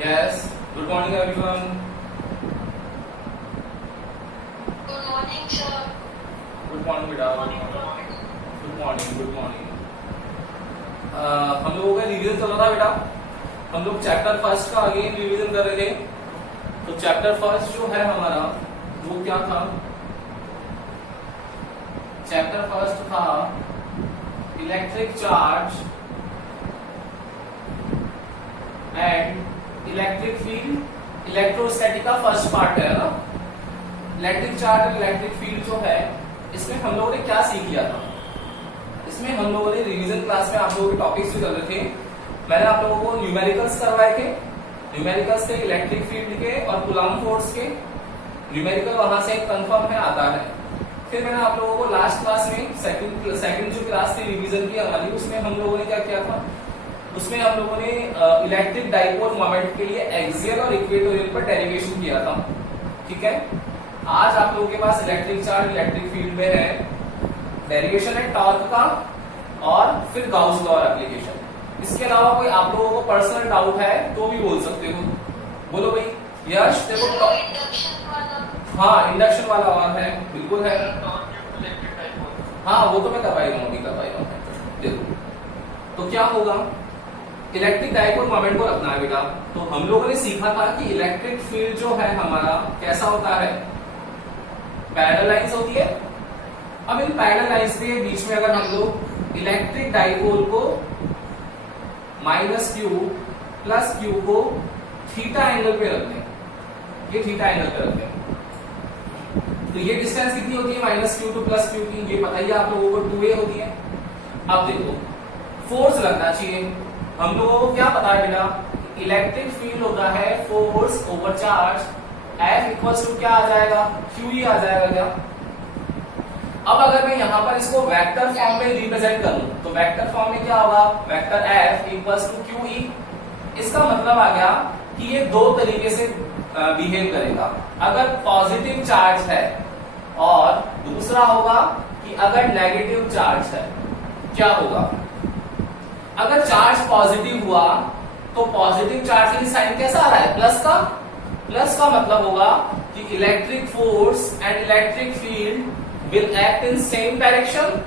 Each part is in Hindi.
Yes. Good morning, everyone. Good morning, sir. Good morning, बेटा. Good morning. Good morning. हम लोगों का रिवीजन चल रहा था बेटा. हम लोग चैप्टर फर्स्ट का अगेन रिवीजन कर रहे थे. तो चैप्टर फर्स्ट जो है हमारा वो क्या था? चैप्टर फर्स्ट था electric charge and electric field. Electrostatic का फर्स्ट पार्ट है ना. इलेक्ट्रिक चार्ज और इलेक्ट्रिक फील्ड जो है इसमें हम लोगों ने क्या सीख लिया था? इसमें हम लोगों ने रिवीजन क्लास में आप लोगों के टॉपिक्स भी कर रहे थे. मैंने आप लोगों को न्यूमेरिकल्स करवाए थे. न्यूमेरिकल्स थे इलेक्ट्रिक फील्ड के और कूलॉम फोर्स के. न्यूमेरिकल वहां से कंफर्म है आता है. फिर मैंने आप लोगों को लास्ट क्लास में सेकंड जो क्लास थी रिवीजन की हमारी, उसमें हम लोगों ने क्या किया था? उसमें हम लोगों ने इलेक्ट्रिक डाइपोल मोमेंट के लिए एक्सियल और इक्वेटोरियल पर डेरिवेशन किया था. ठीक है. आज आप लोगों के पास इलेक्ट्रिक चार्ज इलेक्ट्रिक फील्ड में है. डेरिवेशन है टॉर्क का और फिर गाउस लॉ एप्लीकेशन. इसके अलावा कोई आप लोगों को पर्सनल डाउट है तो भी बोल सकते हो. बोलो भाई. यश देखो. इंडक्शन वाला. हाँ, इंडक्शन वाला और है. बिल्कुल है. हाँ, वो तो मैं करवाई रहा हूँ, अभी करवाई रहा हूँ. देखो तो क्या होगा, इलेक्ट्रिक डाइपोल मोमेंट को रखना है बेटा. तो हम लोगों ने सीखा था कि इलेक्ट्रिक फील्ड जो है हमारा कैसा होता है? पैरेलल लाइंस होती है. अब इन पैरेलल लाइंस के बीच में अगर हम लोग इलेक्ट्रिक डाइपोल को माइनस क्यू प्लस क्यू को थीटा एंगल पे रख दें, ये थीटा एंगल पे रख दें, तो ये डिस्टेंस कितनी होती है? Minus Q two plus Q की. ये बताइए आप लोगों को 2a होती है. अब देखो फोर्स लगना चाहिए. हम लोगों को क्या पता है बेटा? इलेक्ट्रिक फील्ड होता है force over charge. F equals to क्या आ जाएगा? Q ही आ जाएगा क्या? अब अगर मैं यहां पर इसको वेक्टर फॉर्म में रिप्रेजेंट करूं तो वेक्टर फॉर्म में क्या होगा? Vector F equals to QE. इसका मतलब आ गया कि ये दो तरीके से बिहेव करेगा. अगर पॉजिटिव चार्ज है और दूसरा होगा कि अगर नेगेटिव चार्ज है. क्या होगा? अगर चार्ज पॉजिटिव हुआ तो पॉजिटिव चार्ज की साइन कैसा आ रहा है? प्लस का. प्लस का मतलब होगा कि electric force and electric field will act in same direction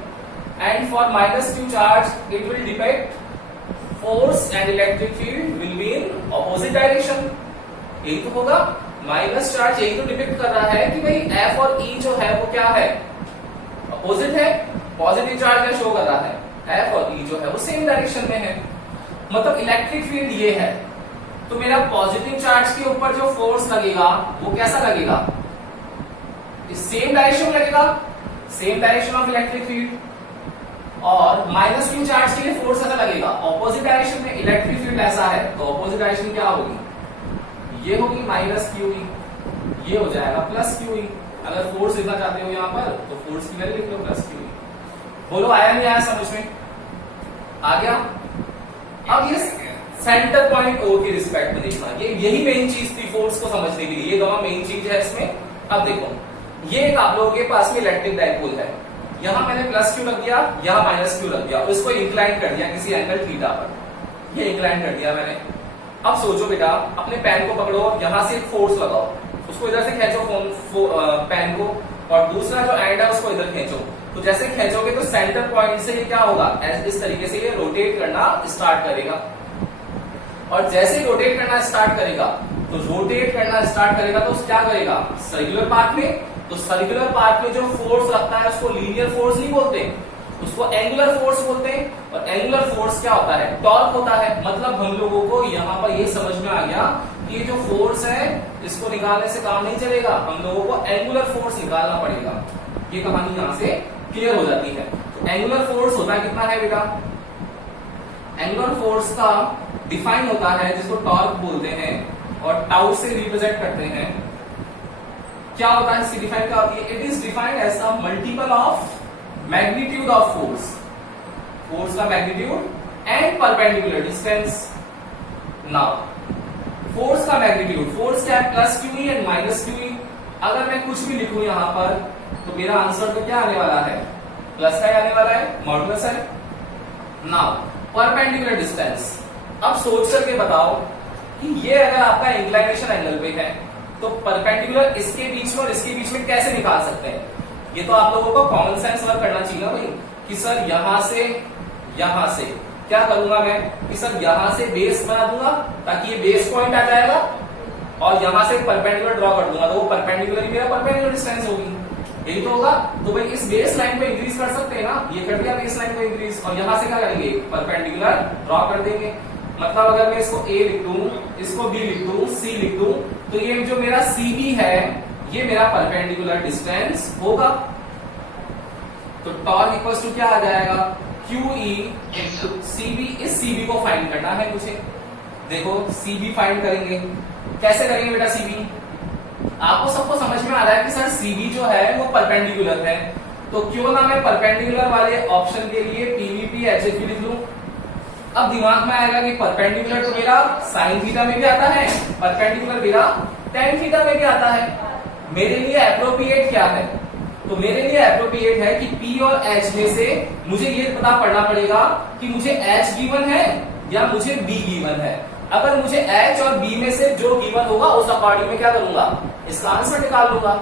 and for minus Q charge it will depict force and electric field will be in opposite direction. यही तो होगा. माइनस चार्ज यही तो डिपेक्ट कर रहा है कि भाई एफ और ई जो है वो क्या है? अपोजिट है. पॉजिटिव चार्ज क्या शो कर रहा है? एफ और ई जो है वो सेम डायरेक्शन में है. मतलब इलेक्ट्रिक फील्ड ये है. तो मेरा पॉजिटिव चार्ज के ऊपर जो फोर्स लगेगा वो कैसा लगेगा? सेम डायरेक्शन में लगेगा. Same direction of electric field. और माइनस क्यू चार्ज के लिए फोर्स ऐसा लगेगा ऑपोजिट डायरेक्शन में. इलेक्ट्रिक फील्ड ऐसा है तो ऑपोजिट डायरेक्शन क्या होगी? ये होगी माइनस क्यू ई. ये हो जाएगा प्लस क्यू ई. अगर फोर्स लिखना चाहते हो यहां पर तो फोर्स की वैल्यू लिख लो प्लस क्यू ई. बोलो आया नहीं आया समझ में? आ गया. अब ये सेंटर पॉइंट ओ की रिस्पेक्ट में देखना, ये यही मेन चीज थी फोर्स को समझने के लिए. ये दोनों मेन चीज है इसमें. अब देखो ये एक आप लोगों के पास में इलेक्ट्रिक डाइपोल है. यहां मैंने प्लस क्यू रख दिया, यहां माइनस क्यू रख दिया, इसको इंक्लाइन कर दिया किसी एंगल थीटा पर. ये इंक्लाइन कर दिया मैंने. अब सोचो बेटा, अपने पेन को पकड़ो, यहां से एक फोर्स लगाओ, उसको इधर से खींचो पेन को, और दूसरा जो एंड है उसको इधर खींचो. तो जैसे खींचोगे तो सेंटर पॉइंट से ये क्या होगा? इस तरीके से ये रोटेट करना स्टार्ट करेगा. और जैसे ही रोटेट करना स्टार्ट करेगा तो क्या करेगा? सर्कुलर पाथ में. तो सर्कुलर पाथ में जो फोर्स लगता है उसको लीनियर फोर्स नहीं बोलते, उसको एंगुलर फोर्स बोलते हैं. और एंगुलर फोर्स क्या होता है? टॉर्क होता है. मतलब हम लोगों को यहाँ पर ये समझ में आ गया कि ये जो फोर्स है इसको निकालने से काम नहीं चलेगा. हम लोगों को एंगुलर फोर्स निकालना पड़ेगा. ये कहानी यहां से क्लियर हो जाती है. तो एंगुलर फोर्स होता कितना है बेटा? एंगुलर फोर्स का डिफाइन होता है जिसको टॉर्क बोलते हैं और टाउ से रिप्रेजेंट करते हैं. क्या होता है इसकी डिफाइन? क्या होती है? It is defined as the multiple of magnitude of force. Force का magnitude and perpendicular distance. Now force का मैग्नीट्यूड, फोर्स क्या है? Plus Q E and minus Q E. अगर मैं कुछ भी लिखूं यहां पर तो मेरा आंसर तो क्या आने वाला है? प्लस का आने वाला है, मॉडुलस है. Now perpendicular distance. अब सोच करके बताओ कि ये अगर आपका इंक्लाइनेशन एंगल पे है तो परपेंडिकुलर इसके बीच में और इसके बीच में कैसे निकाल सकते हैं। ये तो आप लोगों को कॉमन सेंस वर्क करना चाहिए ना भाई, कि सर यहां से क्या करूंगा मैं कि सर यहां से बेस बना दूंगा ताकि ये बेस पॉइंट आ जाएगा और यहां से परपेंडिकुलर ड्रॉ कर दूंगा तो वो परपेंडिकुलर ही मेरा परपेंडिकुलर डिस्टेंस होगी, यही तो होगा। तो भाई इस बेस लाइन को इंक्रीज कर सकते हैं ना, ये कर दिया बेस लाइन को इंक्रीज और यहां से क्या करेंगे परपेंडिकुलर ड्रॉ कर देंगे। मतलब अगर मैं इसको A लिख दूं, इसको B लिख दूं, C लिख दूं, तो ये जो मेरा CB है ये मेरा परपेंडिकुलर डिस्टेंस होगा। तो टॉर्क इक्वल टू क्या आ जाएगा QE इंटू CB। इस CB को फाइंड करना है मुझे। देखो CB फाइंड करेंगे, कैसे करेंगे बेटा CB? आपको सबको समझ में आ रहा है कि सर CB जो है वो परपेंडिकुलर है, तो क्यों ना मैं परपेंडिकुलर वाले ऑप्शन के लिए PVP HFP लिख लूं। अब दिमाग में आएगा कि परपेंडिकुलर तो मेरा साइन थीटा में भी आता है, परपेंडिकुलर मेरा टेन थीटा में भी आता है। मेरे लिए एप्रोप्रिएट क्या है? तो मेरे लिए एप्रोप्रिएट है कि P और H में से मुझे ये पता पड़ना पड़ेगा कि मुझे H गिवन है या मुझे B गिवन है। अगर मुझे H और B में से जो गिवन होगा उस अकॉर्डिंग में क्या करूंगा, इसका आंसर निकाल लूंगा।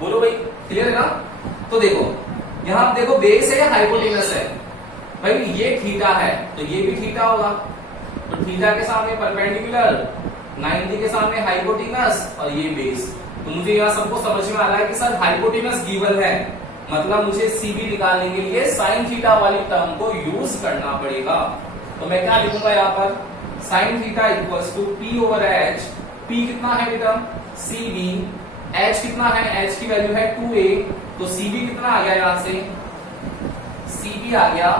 बोलो भाई, क्लियर है ना? तो देखो यहां देखो बेस है या हाइपोटेनस है? भाई ये थीटा है तो ये भी थीटा होगा, तो थीटा के सामने परपेंडिकुलर, 90 के सामने हाइपोटेनस और ये बेस। तो मुझे यहां सबको समझ में आ रहा है कि सर हाइपोटेनस गिवन है, मतलब मुझे CB निकालने के लिए साइन थीटा वाली टर्म को यूज करना पड़ेगा। तो मैं क्या लिखूंगा यहाँ पर, sine theta equals to P over H। P कितना है बेटा CB, H कितना है, H की वैल्यू है 2a, तो CB कितना आ गया यहां से, CB आ गया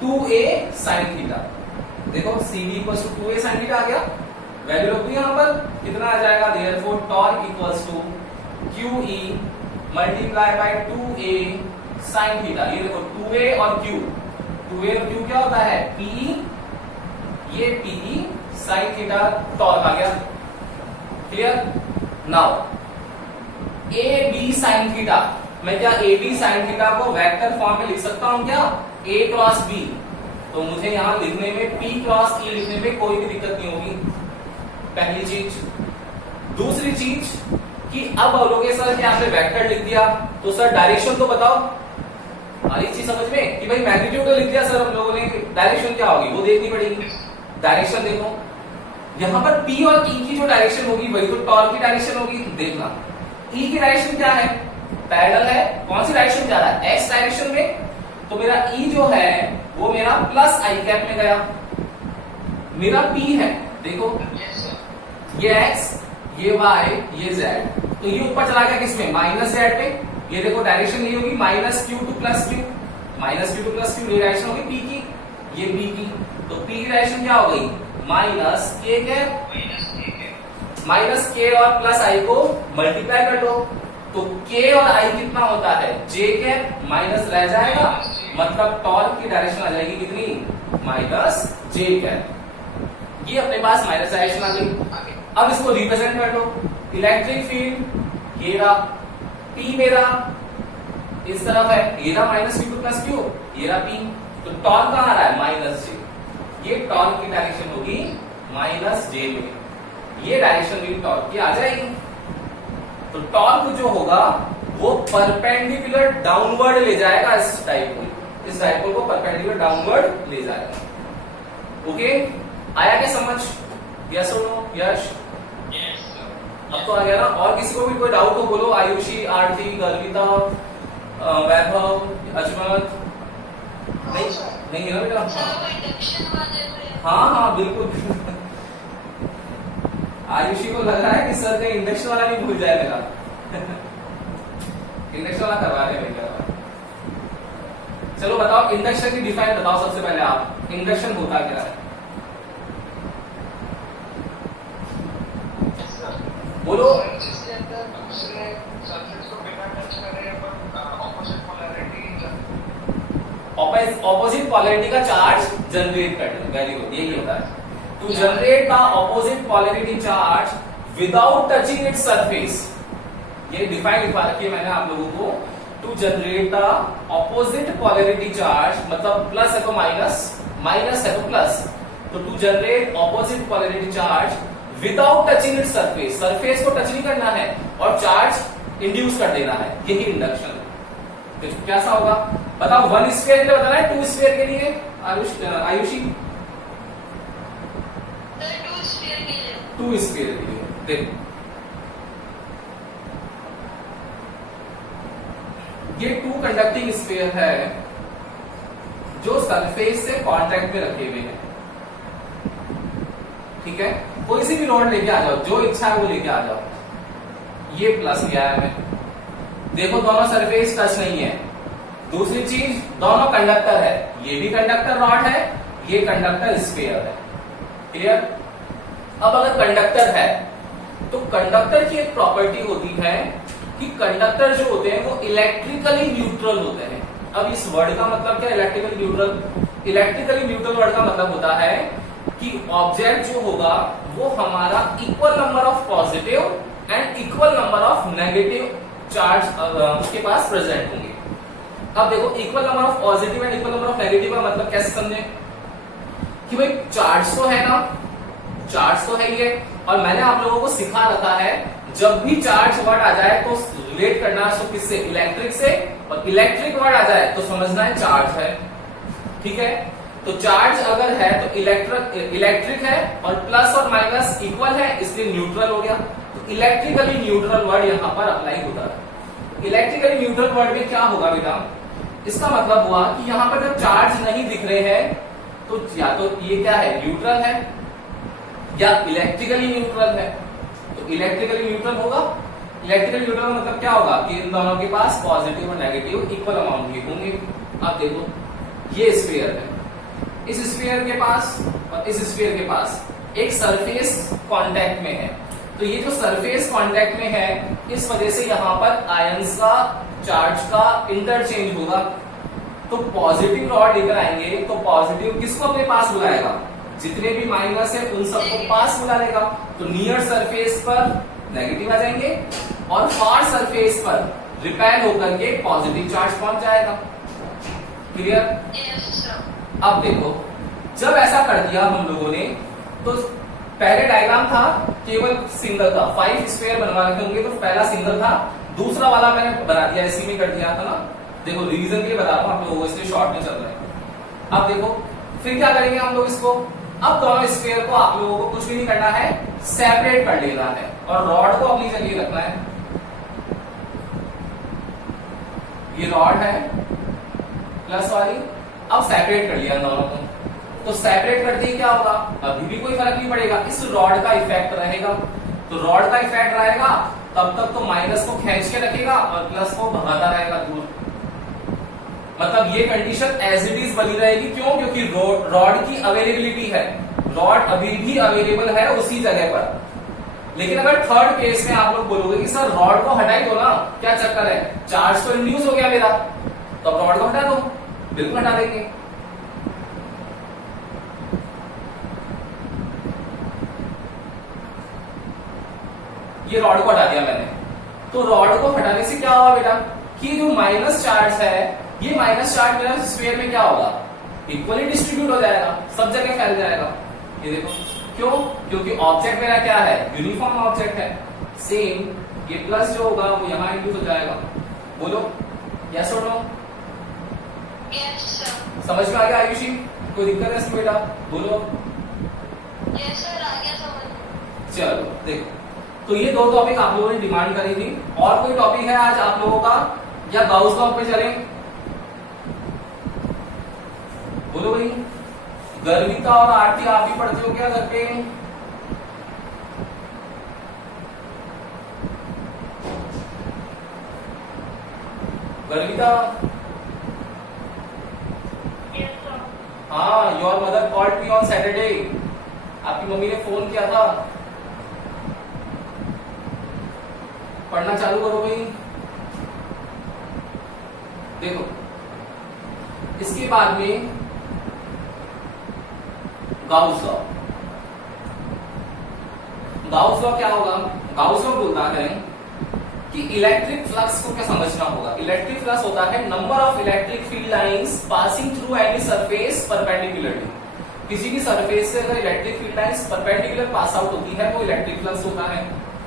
2a साइन थीटा। देखो CB equals to 2a sine theta आ गया, वैल्यू रख दो यहां पर, कितना आ जाएगा, therefore torque equals to QE multiply by 2a sine theta. ये देखो 2a और Q, 2a और Q क्या होता है PE, ये PE साइन थीटा टॉर्क आ गया। Clear? Now AB sine theta, मैं क्या AB साइन थीटा को वेक्टर फॉर्म में लिख सकता हूं क्या, A क्रॉस B। तो मुझे यहां लिखने में P क्रॉस E लिखने में कोई भी दिक्कत नहीं होगी, पहली चीज। दूसरी चीज कि अब बोलोगे सर कि आपने वेक्टर लिख दिया तो सर डायरेक्शन तो बताओ। आ रही चीज समझ में कि भाई मैग्नीट्यूड तो लिख दिया सर हम लोगों ने, डायरेक्शन क्या होगी वो देखनी पड़ेगी। डायरेक्शन देखो यहां पर P और E की जो डायरेक्शन होगी वही तो टॉर्क की डायरेक्शन होगी। देखना E की डायरेक्शन क्या है, पैरेलल है, कौन सी डायरेक्शन जा रहा है, X डायरेक्शन में। तो मेरा E जो है वो मेरा प्लस आई कैप में गया, मेरा P है देखो ये X, ये Y, ये Z, तो ये ऊपर चला गया किसमें, माइनस Z पे। ये देखो डायरेक्शन ये होगी -Q two plus Q, -Q two plus Q, ये डायरेक्शन होगी P की, ये B की। तो P की डायरेक्शन क्या हो गई, minus K cap, minus K और प्लस I को मल्टीप्लाई कर दो, तो K और I कितना होता है, J कैप, माइनस रह जाएगा, मतलब टॉर्क की डायरेक्शन आ जाएगी कितनी, -J कैप। ये अपने पास माइनस डायरेक्शन आ गई। अब इसको रिप्रेजेंट कर दो, इलेक्ट्रिक फील्ड ये रहा, P मेरा इस तरफ है, ये रहा -Q टू प्लस Q, ये रहा P, तो टॉर्क कहां आ रहा है, -J। ये टॉर्क की डायरेक्शन होगी -J में, ये डायरेक्शन भी टॉर्क की आ जाएगी। तो टॉर्क जो होगा वो परपेंडिकुलर डाउनवर्ड ले जाएगा इस डायपोल को परपेंडिकुलर डाउनवर्ड ले जाएगा। ओके, आया क्या समझ, यस और नो, यश अब तो आ गया ना। और किसी को भी कोई डाउट हो बोलो, आयुषी, आरती, गर्विता, वैभव, अजमत, नहीं है ना बेटा? हाँ हाँ बिल्कुल आयुषी को लग रहा है कि सर कहीं इंडक्शन वाला नहीं भूल जाए मेरा इंडक्शन वाला करवा रहे हैं क्या? चलो बताओ इंडक्शन की डिफाइन बताओ सबसे पहले आप, इंडक्शन होता क्या है बोलो। जिसके अंदर दूसरे सरफेस को बिना टच करे ऑपोजिट पोलैरिटी का चार्ज जनरेट करना, वेरी गुड, यही होता है। To generate the opposite polarity charge without touching its surface, ये डिफाइन लिखवा रखी है मैंने आप लोगों को। To generate the opposite polarity charge, मतलब प्लस है तो माइनस, माइनस है तो प्लस, तो to generate opposite polarity charge without touching its surface, surface को टच नहीं करना है और चार्ज इंड्यूस कर देना है, यही इंडक्शन। तो कैसा होगा बताओ, 1 स्फीयर के लिए बताना है, 2 स्फीयर के लिए आयुषी? सर 2 स्फीयर के लिए। 2 स्फीयर के लिए देखो, ये 2 कंडक्टिंग स्फीयर है जो सरफेस से कांटेक्ट में रखे हुए हैं, ठीक है। कोई सी भी रॉड लेके आ जाओ, जो इच्छा है वो लेके आ जाओ। ये प्लस लिया है मैं, देखो दोनों सरफेस टच नहीं है। दूसरी चीज, दोनों कंडक्टर है, ये भी कंडक्टर रॉड है, ये कंडक्टर स्फीयर है, क्लियर। अब अगर कंडक्टर है तो कंडक्टर की एक प्रॉपर्टी होती है कि कंडक्टर जो होते हैं वो इलेक्ट्रिकली न्यूट्रल होते हैं। अब इस वर्ड का मतलब क्या, electrically neutral? Electrically neutral word का मतलब होता है कि ऑब्जेक्ट जो होगा वो हमारा equal number of positive and equal number of negative charge उसके पास प्रेजेंट होंगे। अब देखो, equal number of positive and equal number of negative का मतलब कैसे समझे कि भाई चार्ज तो है ना, चार्ज तो है ये, और मैंने आप लोगों को सिखा रखा है जब भी चार्ज वर्ड आ जाए तो रिलेट करना है उसको किससे, इलेक्ट्रिक से, और इलेक्ट्रिक वर्ड आ जाए तो समझना है चार्ज है, ठीक है। तो चार्ज अगर है तो इलेक्ट्रिक है और प्लस और माइनस इक्वल है, इसलिए न्यूट्रल हो गया। तो इलेक्ट्रिकली न्यूट्रल वर्ड यहां पर अप्लाई होता है। इलेक्ट्रिकली न्यूट्रल वर्ड में क्या होगा बेटा, इसका मतलब हुआ कि यहां पर जब चार्ज नहीं दिख रहे हैं तो या तो ये क्या है, न्यूट्रल है, या इलेक्ट्रिकली न्यूट्रल है। तो इलेक्ट्रिकली न्यूट्रल होगा, इलेक्ट्रिकली न्यूट्रल मतलब क्या होगा कि इन दोनों के पास पॉजिटिव और नेगेटिव इक्वल अमाउंट के होंगे। अब देखो, ये स्फीयर है, इस स्फीयर के पास और इस स्फीयर के पास एक सरफेस कांटेक्ट में है। तो ये जो सरफेस कांटेक्ट में है, इस वजह से यहां पर आयंस का, चार्ज का इंटरचेंज होगा। तो पॉजिटिव रॉड लेकर आएंगे तो पॉजिटिव किसको अपने पास बुलाएगा, जितने भी माइनस है उन सबको पास बुला लेगा। तो नियर सरफेस पर नेगेटिव आ जाएंगे और फार सरफेस पर रिपेल होकर के पॉजिटिव चार्ज पहुंच जाएगा, क्लियर। Yes sir. अब देखो, जब ऐसा कर दिया हम लोगों ने, तो पहले डायग्राम था केवल सिंगल था, 5 स्क्वायर बनवा रखे होंगे, तो पहला सिंगल था, दूसरा वाला मैंने बना दिया, इसी में कर दिया था ना। देखो रिवीजन के लिए बता रहा हूं आप लोगों को, इसलिए शॉर्ट में चल रहे हैं। अब देखो फिर क्या करेंगे हम लोग इसको, अब दोनों स्क्वायर को आप लोगों को कुछ भी नहीं करना है, सेपरेट कर लेना है और रॉड को अपनी जगह रखना है। ये रॉड है प्लस वाली, अब सेपरेट कर लिया दोनों को। तो सेपरेट करते ही क्या होगा, अभी भी कोई फर्क नहीं पड़ेगा, इस रॉड का इफेक्ट रहेगा। तो रॉड का इफेक्ट रहेगा तब तक तो माइनस को खींच के रखेगा और प्लस को भगाता रहेगा दूर। मतलब ये कंडीशन एज इट इज बनी रहेगी, क्यों, क्योंकि रॉड की अवेलेबिलिटी है, रॉड अभी भी अवेलेबल है उसी जगह पर। लेकिन अगर थर्ड केस में आप लोग बोलोगे कि सर रॉड को हटाई दो ना, क्या चक्कर है, चार्ज तो इंड्यूस हो गया मेरा, तो अब रॉड को हटा दो, बिल्कुल हटा देंगे। ये रॉड को हटा दिया मैंने, तो रॉड को हटाने से क्या हुआ बेटा कि जो माइनस चार्ज है, ये माइनस चार्ज मेरा स्फीयर में क्या होगा, इक्वली डिस्ट्रीब्यूट हो जाएगा, सब जगह फैल जाएगा। ये देखो क्यों, क्योंकि ऑब्जेक्ट मेरा क्या है, यूनिफॉर्म ऑब्जेक्ट है। सेम ये प्लस जो होगा वो यहाँ इंड्यूस हो जाएगा। बोलो यस और नो, यस सर। समझ में आ गया आयुषी, कोई दिक्कत है इसमें बेटा, बोलो। यस सर, आ गया समझ। चलो देखो, तो ये 2 टॉपिक आप लोगों ने डिमांड करी थी। और कोई टॉपिक है आज आप लोगों का, या गाउस लॉ पे चलें? बोलो भाई, गर्विता और आरती आप ही पढ़ते हो क्या घर पे? Garvita, yes sir. हाँ, your mother called me on Saturday, आपकी मम्मी ने फोन किया था। पढ़ना चालू करो भाई। देखो इसके बाद में गाउस लॉ। गाउस लॉ क्या होगा, गाउस लॉ बोलता है कि इलेक्ट्रिक फ्लक्स को क्या समझना होगा। इलेक्ट्रिक फ्लक्स होता है number of electric field lines passing through any surface perpendicularly. किसी भी सरफेस से अगर electric field lines perpendicular pass out होती है वो इलेक्ट्रिक फ्लक्स होता है।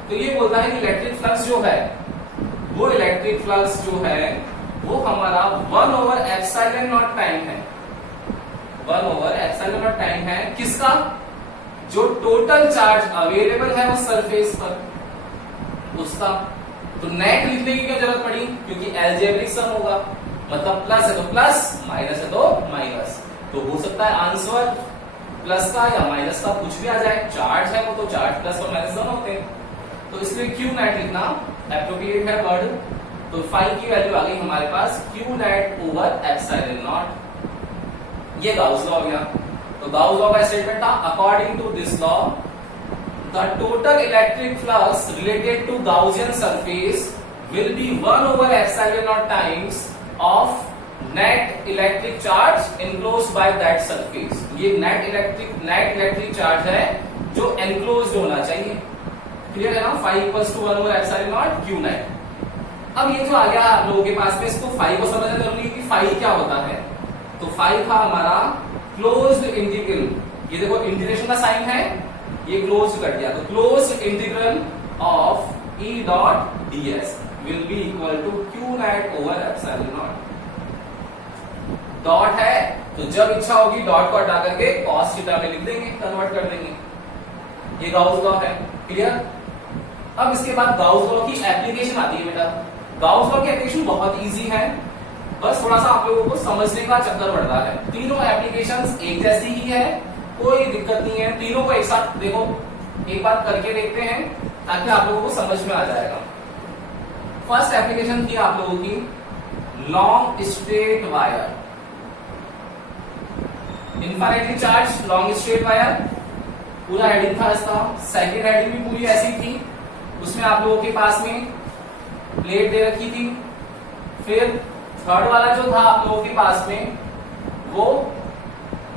तो ये बोलता है कि इलेक्ट्रिक फ्लक्स जो है वो इलेक्ट्रिक फ्लक्स जो है वो हमारा 1/ε0 टाइम है। 1/ε0 टाइम है किसका? जो टोटल चार्ज अवेलेबल है उस सरफेस पर उसका। तो नेट लिखने की क्या जरूरत पड़ी? क्योंकि अलजेब्रिक सम होगा, मतलब प्लस है तो प्लस, माइनस है तो माइनस। तो हो सकता है आंसर प्लस का या माइनस का कुछ भी आ जाए। चार्ज है वो तो चार्ज प्लस और माइनस दोनों होते हैं। तो इसलिए क्यू नेट लिखना एप्रोप्रिएट है वर्ड। तो फाई की वैल्यू आ गई हमारे पास Q net over epsilon naught. ये गाउस लॉ हो गया। तो गाउस लॉ का स्टेटमेंट था according to this law the total electric flux related to Gaussian surface will be 1/ε0 times of net electric charge enclosed by that surface. ये नेट इलेक्ट्रिक चार्ज है जो एनक्लोज्ड होना चाहिए। क्लियर है ना? Phi equals to 1/ε0 Q net. अब ये जो आ गया आप लोगों के पास में, इसको फाई को समझना जरूरी है कि फाई क्या होता है। तो फाई था हमारा क्लोज्ड इंटीग्रल। ये देखो इंटीग्रेशन का साइन है, ये क्लोज्ड कर दिया। तो closed integral of E dot ds will be equal to Q net over epsilon naught. Dot है तो जब इच्छा होगी डॉट को हटा करके cos थीटा में लिख देंगे, कन्वर्ट कर देंगे। ये गाउस लॉ है। क्लियर? अब इसके बाद गाउस लॉ की एप्लीकेशन आती है बेटा। गाउस लॉ की एप्लीकेशन बहुत इजी है, बस थोड़ा सा आप लोगों को समझने का चक्कर बढ़ रहा है। तीनों एप्लीकेशंस एक जैसी ही है, कोई दिक्कत नहीं है। तीनों को एक साथ देखो, एक बार करके देखते हैं ताकि आप लोगों को समझ में आ जाएगा। फर्स्ट एप्लीकेशन थी आप लोगों की long straight wire, infinitely charge long straight wire, पूरा हेडिंग था इसका। सेकंड हेडिंग भी पूरी ऐसी थी, उसमें आप लोगों के पास में प्लेट दे रखी थी। फिर थर्ड वाला जो था आप लोगों के पास में वो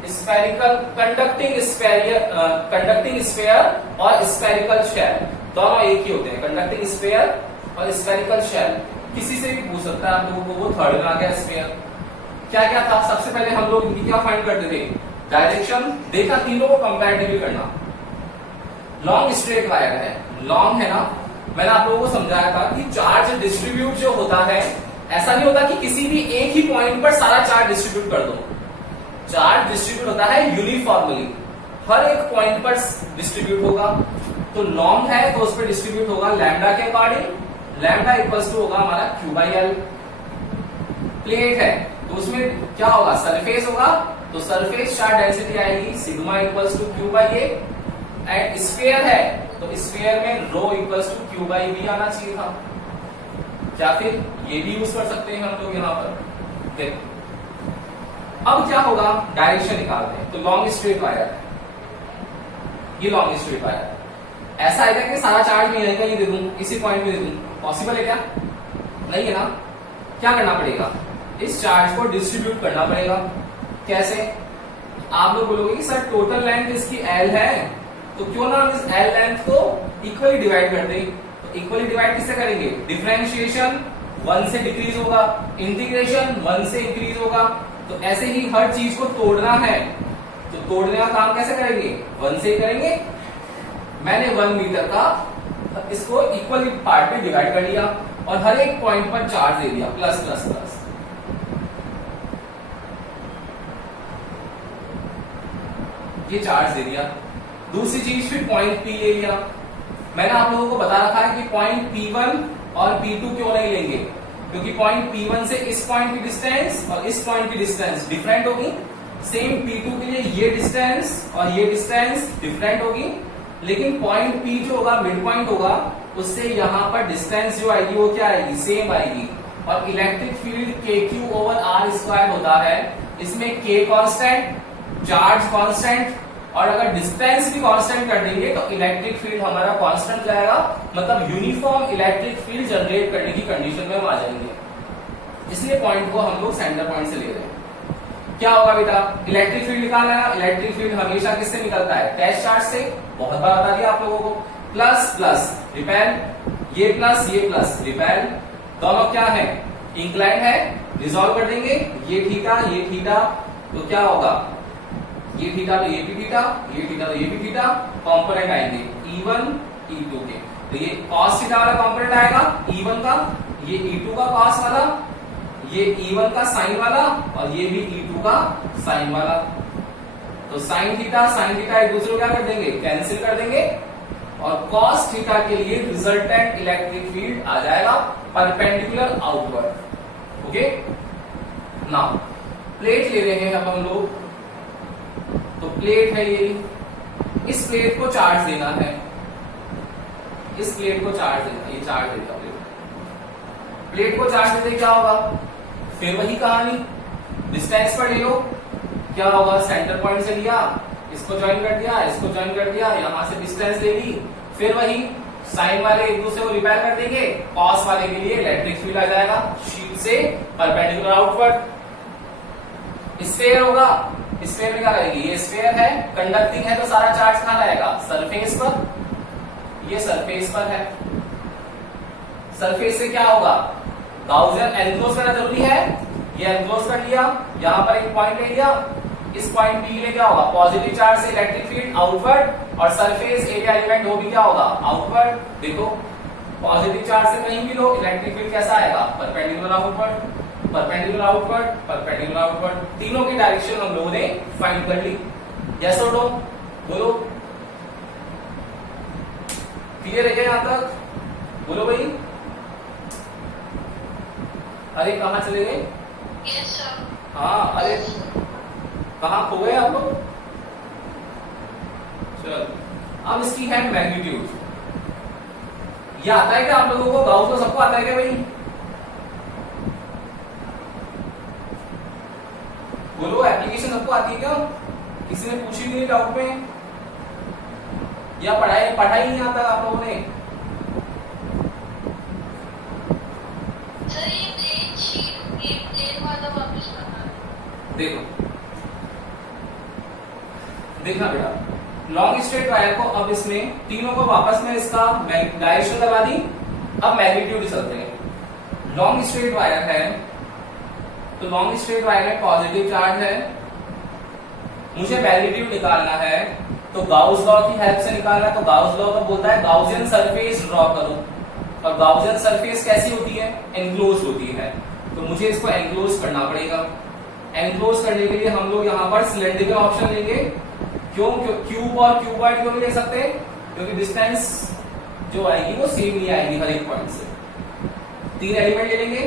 स्फेरिकल कंडक्टिंग स्फेयर और स्फेरिकल शेल, दोनों एक ही होते हैं। कंडक्टिंग स्फेयर और स्फेरिकल शेल किसी से भी पूछ सकता है आप लोगों को। वो थर्ड में आ गया स्फेयर। क्या क्या था? सबसे पहले हम लोग इनकी क्या फाइंड करते थे? डायरेक्शन देखा, तीनों को कंपैरेटिवली करना। लॉन्ग स्ट्रेट वायर है, लॉन्ग है ना, मैंने आप लोगों को समझाया था कि चार्ज डिस्ट्रीब्यूट जो होता है ऐसा नहीं होता कि किसी भी एक ही पॉइंट पर सारा चार्ज डिस्ट्रीब्यूट कर दो। चार्ज डिस्ट्रीब्यूट होता है यूनिफॉर्मली, हर एक पॉइंट पर डिस्ट्रीब्यूट होगा। तो लॉन्ग है तो उस पर डिस्ट्रीब्यूट होगा लैम्डा के अकॉर्डिंग। लैम्डा इक्वल्स टू होगा हमारा Q/L। प्लेट है तो उसमें क्या होगा? सरफेस होगा, तो सरफेस चार्ज डेंसिटी आएगी sigma equals to Q/A। And sphere है तो स्फीयर में रो इक्वल्स टू Q/V आना चाहिए था। क्या फिर ये भी यूज कर सकते हैं हम लोग यहाँ पर। देखो अब क्या होगा, डायरेक्शन निकालते हैं। तो लॉन्ग स्ट्रेट वायर, ये लॉन्ग स्ट्रेट वायर ऐसा आएगा कि सारा चार्ज मैं यहीं कहीं दे दूं, इसी पॉइंट में दे दूं। पॉसिबल है क्या? नहीं है ना। क्या करना पड़ेगा? इस चार्ज को डिस्ट्रीब्यूट करना पड़ेगा। कैसे? आप लोग बोलोगे कि सर टोटल लेंथ इसकी L है, तो क्यों ना हम इस L लेंथ को इक्वली डिवाइड कर दें। तो इक्वली डिवाइड किससे करेंगे? डिफरेंशिएशन 1 से डिक्रीज होगा, इंटीग्रेशन 1 से इंक्रीज होगा। तो ऐसे ही हर चीज को तोड़ना है, तो तोड़ने का काम कैसे करेंगे? 1 से ही करेंगे। मैंने 1 मीटर का इसको इक्वली पार्ट में डिवाइड कर लिया और हर एक पॉइंट पर चार्ज दे दिया प्लस प्लस प्लस। ये चार्ज दे दिया। दूसरी चीज फिर पॉइंट P ले लिया। मैंने आप लोगों को बता रखा है कि पॉइंट P1 और P2 क्यों नहीं लेंगे, क्योंकि पॉइंट P1 से इस पॉइंट की डिस्टेंस और इस पॉइंट की डिस्टेंस डिफरेंट होगी। सेम P2 के लिए ये डिस्टेंस और ये डिस्टेंस डिफरेंट होगी, लेकिन पॉइंट P जो होगा मिड पॉइंट होगा, उससे यहाँ पर डिस्टेंस जो आएगी वो क्या आएगी? सेम आएगी। और इलेक्ट्रिक फील्ड KQ/R² होता है। इसमें K कांस्टेंट, चार्ज कांस्टेंट, और अगर डिस्टेंस भी कांस्टेंट कर देंगे तो इलेक्ट्रिक फील्ड हमारा कांस्टेंट जाएगा, मतलब यूनिफॉर्म इलेक्ट्रिक फील्ड जनरेट करने की कंडीशन में हम आ जाएंगे। इसलिए पॉइंट को हम लोग सेंटर पॉइंट से ले रहे हैं। क्या होगा बेटा? इलेक्ट्रिक फील्ड निकालना है। इलेक्ट्रिक फील्ड हमेशा किससे निकलता है? टैच चार्ज से। बहुत बार बता दिया आप लोगों को। प्लस प्लस रिपेल, ये प्लस रिपेल, दोनों क्या है? इंक्लाइंड है। रिजॉल्व कर देंगे, ये थीटा, तो क्या होगा? ये थीटा तो ये भी थीटा, ये थीटा तो ये भी थीटा, कंपोनेंट आएंगे E1 E2 के। तो ये cos थीटा वाला कंपोनेंट आएगा E1 का, ये E2 का cos वाला, ये E1 का sin वाला और ये भी E2 का sin वाला। तो sin थीटा एक दूसरे को क्या कर देंगे, कैंसिल कर देंगे और cos थीटा के लिए रिजल्टेंट इलेक्ट्रिक फील्ड आ जाएगा perpendicular outward. Okay, now plate ले रहे हैं अब हम लोग। तो प्लेट है ये, इस प्लेट को चार्ज देना है, इस प्लेट को चार्ज देना, ये चार्ज देगा प्लेट को चार्ज देते क्या होगा, फिर वही कहानी, डिस्टेंस पर ले लो, क्या होगा, सेंटर पॉइंट से लिया, इसको ज्वाइन कर दिया, इसको ज्वाइन कर दिया, यहां से डिस्टेंस ले ली, फिर वही साइन वाले एक दूसरे को रिपेयर कर देंगे, कॉस वाले के लिए इलेक्ट्रिक फील्ड आ जाएगा शीट से परपेंडिकुलर आउटवर्ड। स्फेयर होगा, स्फेयर में क्या रहेगी, ये स्फेयर है, कंडक्टिंग है तो सारा चार्ज कहां आएगा, सरफेस पर, ये सरफेस पर है। सरफेस से क्या होगा, गाउसियन एनक्लोज करना जरूरी है, ये एनक्लोज कर लिया, यहां पर एक पॉइंट ले लिया, इस पॉइंट पी के लिए क्या होगा, पॉजिटिव चार्ज से इलेक्ट्रिक फील्ड आउटवर्ड और सरफेस एरिया एलिमेंट वो भी क्या होगा, आउटवर्ड। देखो पॉजिटिव चार्ज से कहीं भी लो, इलेक्ट्रिक फील्ड कैसा आएगा, perpendicular outward, perpendicular outward, perpendicular outward. तीनों की डायरेक्शन हम लोगों ने फाइंड कर ली। यस और नो बोलो, क्लियर है क्या यहां तक, बोलो भाई। अरे कहां चले गए, यस सर। हाँ अरे कहां खो गए आप लोग। चलो अब इसकी है मैग्नीट्यूड, ये आता है क्या आप लोगों को, गाउस को सबको आता है क्या भाई, बोलो, एप्लीकेशन सबको आती है क्या, किसी ने पूछी नहीं डाउट में, या पढ़ाई नहीं आता आप लोगों ने। सर ये प्लेन शीट, ये प्लेन वाला वापस बना। देखो देखना बेटा, लॉन्ग स्ट्रेट वायर को अब इसमें तीनों को वापस में इसका डायरेक्शन करवा दी, अब मैग्नीट्यूड चलते हैं। लॉन्ग स्ट्रेट वायर है तो लॉन्ग स्ट्रेट वायर में पॉजिटिव चार्ज है, मुझे मैग्नीट्यूड निकालना है तो गाउस लॉ की हेल्प से निकालना है। तो गाउस लॉ तो बोलता है गाउसियन सरफेस ड्रॉ करो, और गाउसियन सरफेस कैसी होती है, एनक्लोज होती है, तो मुझे इसको एनक्लोज करना पड़ेगा। एनक्लोज करने के लिए हम लोग यहाँ पर सिलेंड्रिकल ऑप्शन लेंगे, क्यों क्यूब और क्यूबॉइड क्यों नहीं ले सकते, क्योंकि डिस्टेंस जो आएगी वो सेम नहीं आएगी हर एक पॉइंट से। तीन एलिमेंट ले लेंगे,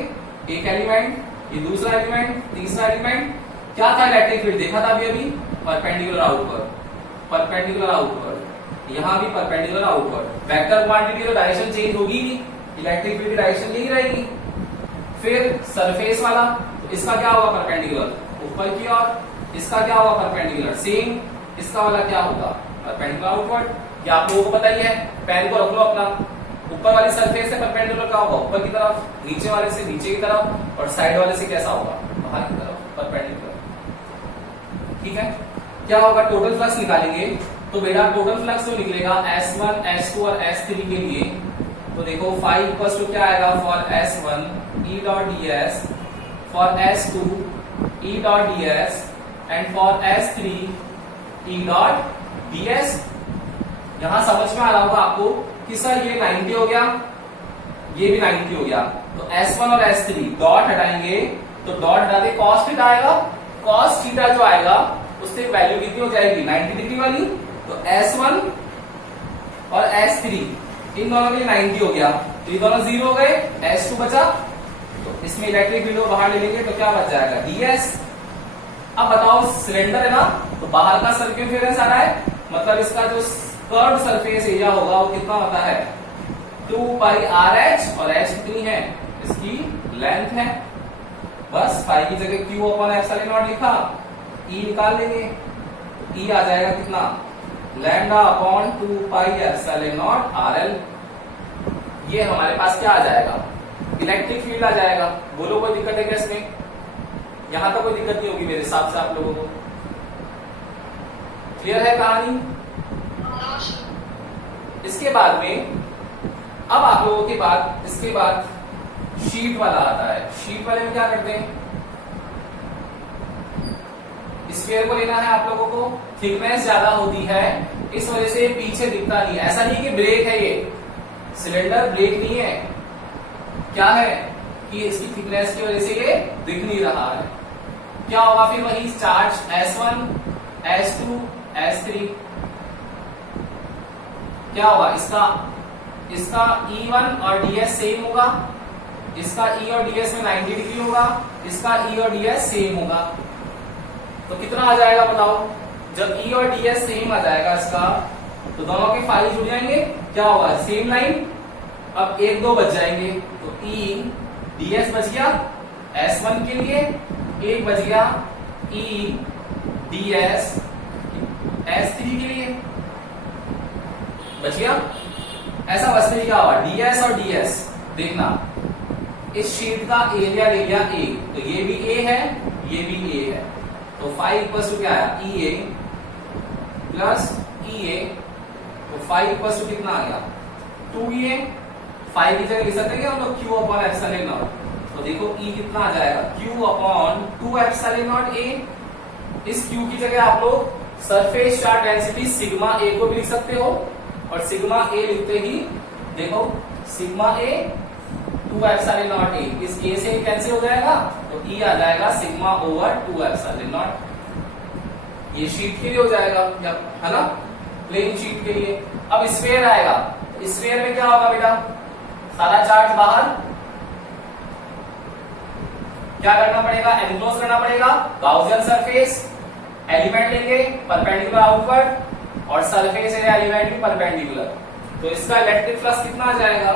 एक एलिमेंट, ये दूसरा एलिमेंट, तीसरा एलिमेंट। क्या था इलेक्ट्रिक फील्ड देखा था अभी परपेंडिकुलर आउटवर्ड, परपेंडिकुलर आउटवर्ड, यहां भी परपेंडिकुलर आउटवर्ड। वेक्टर क्वांटिटी तो डायरेक्शन चेंज होगी भी, इलेक्ट्रिक फील्ड की डायरेक्शन यही रहेगी। फिर सरफेस वाला, तो इसका क्या होगा, परपेंडिकुलर ऊपर की ओर, इसका क्या होगा, परपेंडिकुलर सेम, इसका वाला क्या होगा, परपेंडिकुलर आउटवर्ड। ये आप लोगों को पता ही है, पेन को रख लो अपना, ऊपर वाली सरफेस से परपेंडिकुलर क्या होगा, ऊपर की तरफ, नीचे वाले से नीचे की तरफ, और साइड वाले से कैसा होगा, बाहर की तरफ, परपेंडिकुलर। ठीक है, क्या होगा, टोटल फ्लक्स निकालेंगे तो बेटा टोटल फ्लक्स जो निकलेगा S1, S2 और S3 के लिए, तो देखो फाई इक्वल टू क्या आएगा, for S1 E dot ds, for S2 E dot ds and for S3 E dot ds। यहां समझ में आ रहा होगा आपको कि सर ये 90 हो गया, ये भी 90 हो गया, तो S1 और S3 डॉट हटाएंगे तो डॉट हटाते cos थीटा आएगा, cos थीटा जो आएगा उससे वैल्यू कितनी हो जाएगी, 90 डिग्री वाली। तो S1 और S3 इन दोनों के लिए 90 हो गया, तो ये दोनों 0 हो गए, S2 बचा, तो इसमें इलेक्ट्रिक फील्ड को बाहर ले लेंगे तो क्या बच जाएगा, ds। अब बताओ सिलेंडर है ना, तो बाहर का सर्कमफेरेंस आ रहा है, मतलब इसका जो कर्व सरफेस एरिया होगा वो कितना होता है, 2 पाई RH, और h कितनी है, इसकी लेंथ है, बस फाई की जगह q अपॉन एप्सिलॉन नॉट लिखा, E निकाल लेंगे, E आ जाएगा कितना, lambda upon 2 pi epsilon not RL। ये हमारे पास क्या आ जाएगा, इलेक्ट्रिक फील्ड आ जाएगा। बोलो कोई दिक्कत है क्या इसमें, यहां तक कोई दिक्कत नहीं होगी मेरे हिसाब से आप लोगों को, क्लियर है कहानी। इसके बाद में अब आप लोगों के बाद इसके बाद शीट वाला आता है। शीट वाले में क्या करते हैं, स्फीयर को लेना है आप लोगों को, थिकनेस ज्यादा होती है इस वजह से पीछे दिखता नहीं है। ऐसा नहीं कि ब्रेक है, ये सिलेंडर ब्रेक नहीं है, क्या है कि इसकी थिकनेस की वजह से ये दिख नहीं रहा है। क्या होगा फिर वही चार्ज S1 S2 S3, क्या होगा इसका E1 और DS सेम होगा, इसका E और DS में 90 डिग्री होगा, इसका E और DS सेम होगा। तो कितना आ जाएगा बताओ, जब E और DS सेम आ जाएगा इसका तो दोनों के फाई जुड़ जाएंगे, क्या होगा सेम लाइन। अब 1 2 बच जाएंगे तो E DS बच गया S1 के लिए, 1 बच गया E DS S3 के लिए, बच गया। ऐसा बचने क्या होगा DS और DS, देखना इस शीट का एरिया ले लिया A, तो ये भी A है ये भी A है, तो फाई इक्वल टू क्या आया EA प्लस EA, तो फाई इक्वल टू कितना आ गया 2EA। फाई की जगह लिख सकते हैं हम लोग Q अपॉन एप्सिलॉन नॉट, तो देखो E कितना आ जाएगा Q upon 2 epsilon not A। इस Q की जगह आप लोग surface charge density sigma A को भी लिख सकते हो, और सिग्मा A लिखते ही देखो sigma A 2 epsilon not A, इस A से कैंसिल हो जाएगा तो E आ जाएगा सिग्मा ओवर 2 एप्सिलॉन नॉट। ये शीट के लिए हो जाएगा है ना, प्लेन शीट के लिए। अब स्फीयर आएगा, स्फीयर में क्या होगा बेटा, सारा चार्ज बाहर, क्या करना पड़ेगा एनक्लोज करना पड़ेगा, गाउसियन सरफेस, एलिमेंट लेंगे परपेंडिकुलर आउटवर्ड और सरफेस एरिया एलिमेंट भी परपेंडिकुलर। तो इसका इलेक्ट्रिक फ्लक्स कितना आ जाएगा,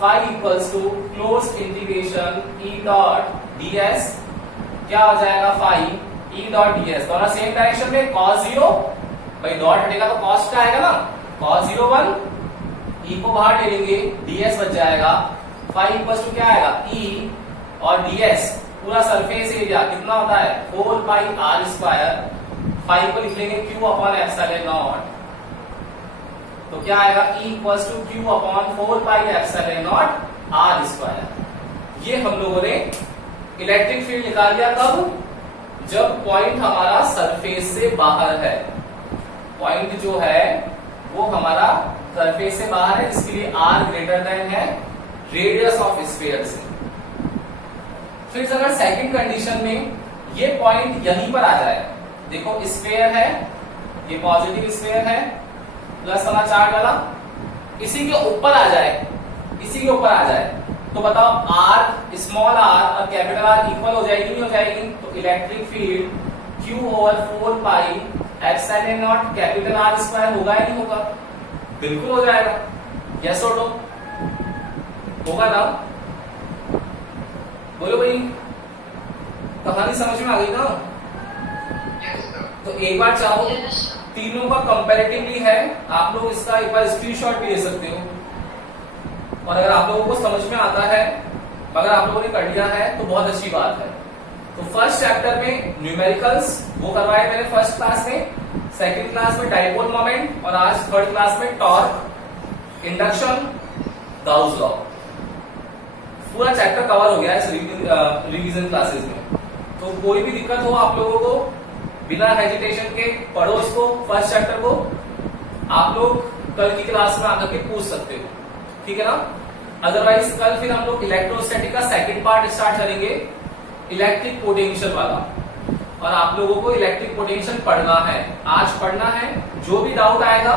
phi equals to close integration E dot ds, क्या हो जाएगा फाई E डॉट ds, दोनों सेम डायरेक्शन में, cos 0 भाई डॉट हटेगा तो cos का आएगा ना, cos 0 1, E को बाहर ले लेंगे ds बच जाएगा, फाई इक्वल्स टू क्या आएगा E और ds पूरा सरफेस एरिया कितना होता है 4 पाई r स्क्वायर, फाई को लिख लेंगे Q अपॉन एप्सिलॉन नॉट, तो क्या आएगा E equals to Q upon 4 pi epsilon naught r square. ये हम लोगों ने इलेक्ट्रिक फील्ड निकाल लिया कब, जब पॉइंट हमारा सरफेस से बाहर है, पॉइंट जो है वो हमारा सरफेस से बाहर है, इसके लिए r ग्रेटर देन है रेडियस ऑफ स्फीयर से। फिर अगर सेकंड कंडीशन में ये पॉइंट यहीं पर आ जाए, देखो स्फीयर है, ये पॉजिटिव स्फीयर है प्लस वाला चार्ज वाला, इसी के ऊपर आ जाए, इसी के ऊपर आ जाए, तो बताओ r स्मॉल r और कैपिटल R इक्वल हो जाएगी नहीं हो जाएगी, तो electric field Q over 4 pi epsilon not capital R square होगा या नहीं होगा, बिल्कुल हो जाएगा, यस और नो, होगा ना, बोलो भाई, कहानी समझ में आ गई ना। तो एक बार चाहो तीनों का कंपैरेटिवली है, आप लोग इसका एक बार स्क्रीनशॉट भी ले सकते हो, और अगर आप लोगों को समझ में आता है, अगर आप लोगों ने कर लिया है तो बहुत अच्छी बात है। तो फर्स्ट चैप्टर में न्यूमेरिकल्स वो करवाए मैंने फर्स्ट क्लास में, सेकंड क्लास में डाइपोल मोमेंट, और आज थर्ड क्लास में टॉर्क, इंडक्शन, गाउस लॉ, पूरा चैप्टर कवर हो गया है रिवीजन क्लासेस में। तो कोई भी दिक्कत हो आप लोगों को बिना हेजिटेशन के पढ़ो इसको, फर्स्ट चैप्टर को, आप लोग कल की क्लास में आकर के पूछ सकते हो, ठीक है ना। अदरवाइज कल फिर हम लोग इलेक्ट्रोस्टैटिक का सेकंड पार्ट स्टार्ट करेंगे, इलेक्ट्रिक पोटेंशियल वाला, और आप लोगों को इलेक्ट्रिक पोटेंशियल पढ़ना है, आज पढ़ना है, जो भी डाउट आएगा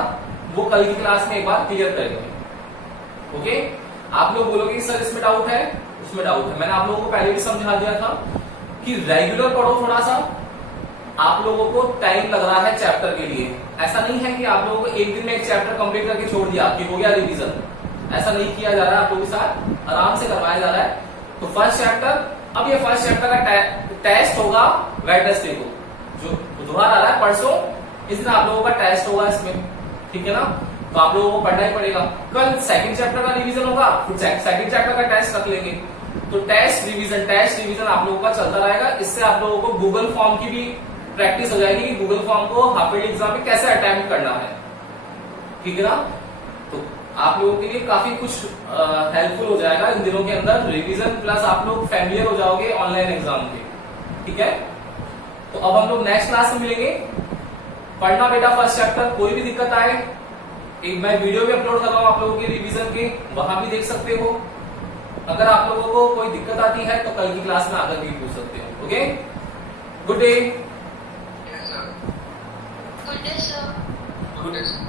वो कल की क्लास में एक बार क्लियर करेंगे। ओके, आप लोग बोलोगे सर इसमें डाउट है, उसमें डाउट है, मैंने आप लोगों को पहले भी समझा दिया था कि रेगुलर पढ़ो, थोड़ा सा आप लोगों को टाइम लग रहा है चैप्टर के लिए, ऐसा नहीं है कि आप लोगों को एक दिन में एक चैप्टर कंप्लीट करके छोड़ दिया कि हो गया रिवीजन, ऐसा नहीं किया जा रहा है, आप लोगों के साथ आराम से करवाया जा रहा है। तो फर्स्ट चैप्टर, अब ये फर्स्ट चैप्टर का टेस्ट होगा वेडनेसडे को, जो बुधवार आ रहा है परसों, इस दिन आप लोगों का टेस्ट होगा इसमें, ठीक है ना। तो आप लोगों को पढ़ना ही पड़ेगा, कल सेकंड चैप्टर का रिवीजन होगा, फिर सेकंड चैप्टर का टेस्ट रख लेंगे, तो टेस्ट रिवीजन आप लोगों का चलता रहेगा। इससे आप लोगों को गूगल फॉर्म की भी प्रैक्टिस हो जाएगी कि गूगल फॉर्म को हाफ ईयरली एग्जाम में कैसे अटेम्प्ट करना है, ठीक है ना। तो आप लोगों के लिए काफी कुछ हेल्पफुल हो जाएगा इन दिनों के अंदर, रिवीजन प्लस आप लोग फैमिलियर हो जाओगे ऑनलाइन एग्जाम के, ठीक है। तो अब हम लोग नेक्स्ट क्लास में मिलेंगे। पढ़ना बेटा फर्स्ट चैप्टर, कोई भी दिक्कत आए एक मैं वीडियो भी अपलोड कर रहा हूं आप लोगों के रिवीजन के, वहां भी देख सकते हो। अगर आप लोगों को कोई दिक्कत आती है तो कल की क्लास में आकर भी पूछ सकते हो। Okay, good day. Yes, sir. Good day sir. Good day, sir.